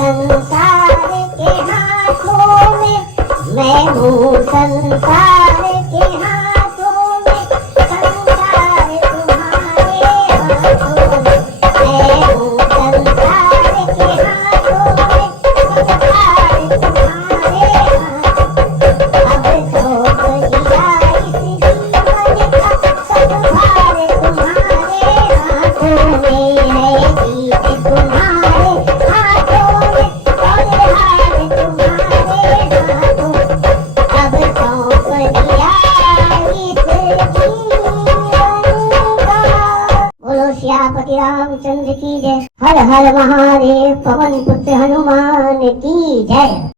संसार के हाथों में, संसार तुम्हारे हाथों में, मैं हूँ संसार के हाथों में, संसार तुम्हारे हाथों। अब सौंप दिया इस जीवन का संसार तुम्हारे हाथों में, है जीत तुम्हारे हाथों में और हार तुम्हारे हाथों। अब सौंप दिया इस जीवन का। बोलो सियापति रामचंद्र की जय। हर हर महादेव, पवन पुत्र हनुमान की जय।